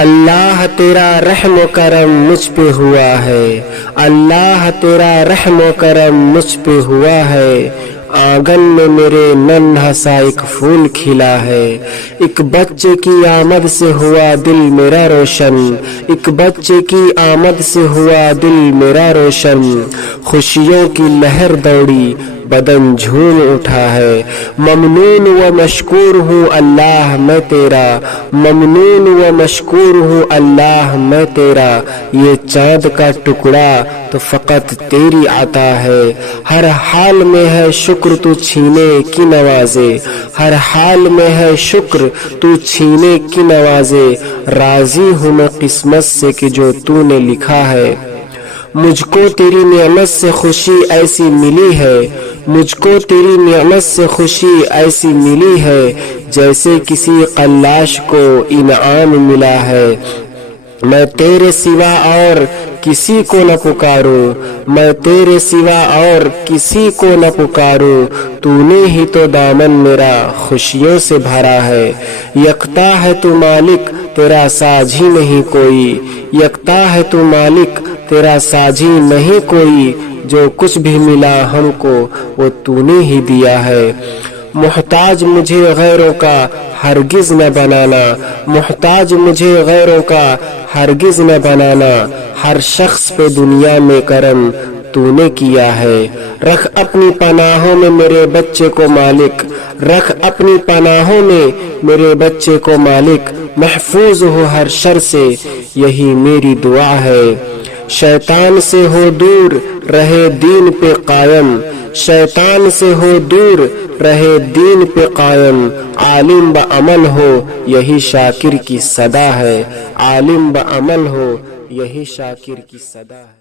اللہ تیرا رحم و کرم مجھ پہ ہوا ہے، اللہ تیرا رحم و کرم مجھ پہ ہوا ہے، آنگن میں میرے ننھا سا ایک پھول کھلا ہے، ایک بچے کی آمد سے ہوا دل میرا روشن، ایک بچے کی آمد سے ہوا دل میرا روشن، خوشیوں کی لہر دوڑی بدن جھوم اٹھا ہے، ممنون و مشکور ہوں اللہ میں تیرا، ممنون و مشکور ہوں اللہ میں تیرا، یہ چاند کا ٹکڑا تو فقط تیری عطا ہے، ہر حال میں ہے شکر تو چھینے کی نوازے، ہر حال میں ہے شکر تو چھینے کی نوازے، راضی ہوں میں قسمت سے کہ جو تو نے لکھا ہے، مجھ کو تیری نعمت سے خوشی ایسی ملی ہے، مجھ کو تیری نعمت سے خوشی ایسی ملی ہے، جیسے کسی قلاش کو انعام ملا ہے، میں تیرے سوا اور کسی کو نہ پکاروں، میں تیرے سوا اور کسی کو نہ پکاروں، تو نے ہی تو دامن میرا خوشیوں سے بھرا ہے، یکتا ہے تو مالک تیرا ساجھی نہیں کوئی، یکتا ہے تو مالک تیرا ساجھی نہیں کوئی، جو کچھ بھی ملا ہم کو وہ تو نے ہی دیا ہے، محتاج مجھے غیروں کا ہرگز نہ بنانا، محتاج مجھے غیروں کا ہرگز نہ بنانا، ہر شخص پہ دنیا میں کرم تو نے کیا ہے، رکھ اپنی پناہوں میں میرے بچے کو مالک، رکھ اپنی پناہوں میں میرے بچے کو مالک، محفوظ ہو ہر شر سے یہی میری دعا ہے، شیطان سے ہو دور رہے دین پہ قائم، شیطان سے ہو دور رہے دین پہ قائم، عالم بعمل ہو یہی شاکر کی صدا ہے، عالم بعمل ہو یہی شاکر کی صدا ہے۔